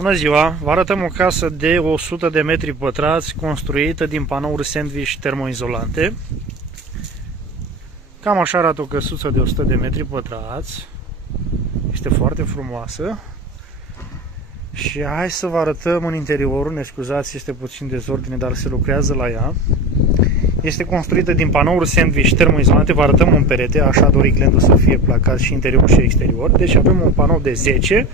Bună ziua! Vă arătăm o casă de 100 de metri pătrați construită din panouri sandwich termoizolante. Cam așa arată o căsuță de 100 de metri pătrați. Este foarte frumoasă. Și hai să vă arătăm în interiorul. Ne scuzați, este puțin dezordine, dar se lucrează la ea. Este construită din panouri sandwich termoizolante. Vă arătăm un perete, așa a dorit clientul să fie placat și interior și exterior. Deci avem un panou de 10,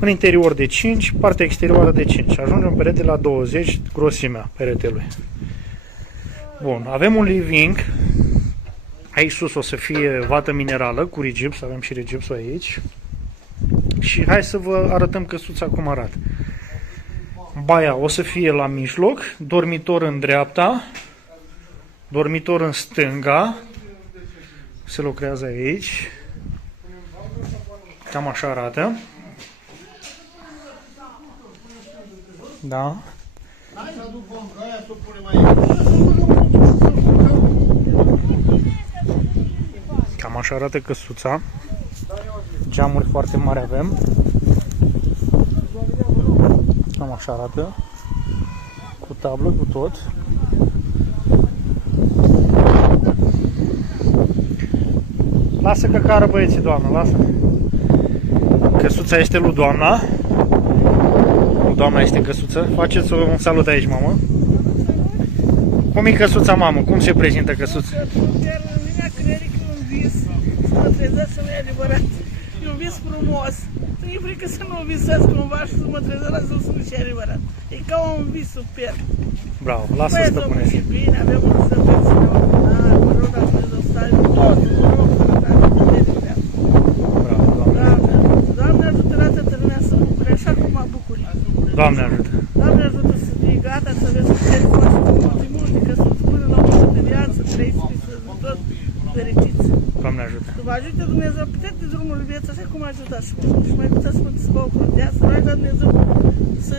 în interior de 5, partea exterioară de 5. Ajunge un perete la 20 grosimea peretelui. Bun, avem un living. Aici sus o să fie vată minerală cu rigips, avem și rigipsul aici. Și hai să vă arătăm căsuța cum arată. Baia o să fie la mijloc, dormitor în dreapta, dormitor în stânga. Se lucrează aici. Cam așa arată. Da. Cam așa arată căsuța. Geamuri foarte mari avem. Cam așa arată. Cu tablă, cu tot. Lasă că cară băieții, doamnă, lasă. Căsuța este lui doamna. Doamna este căsuță. Faceți un salut aici, mamă. Cum e căsuța, mamă? Cum se prezintă căsuța? Lumea crede că e un vis. Să mă trezesc să nu e adevărat. E un vis frumos. Nu-i frică să nu visez cumva și să mă trezesc la sus nu e adevărat. E ca un vis superb. Bravo, lasă stăpâne. Și bine, avem un săpăț extraordinar. Mă rog, la Dumnezeu să stai toți. Mă rog, sănătate, putere de viață. Bravo, Doamne. Doamne ajută la tătărânea să bucure așa cum mă bucuri. Doamne ajută. Doamne ajută să fii gata, să vezi putere foarte multe, că sunt până la multă de viață, trăiți, să tot fericiți. Doamne ajută. Să vă ajute Dumnezeu pe toate drumurile vieții, așa cum a ajutat și mai puteți să vă descoperiți. De asta, Dumnezeu să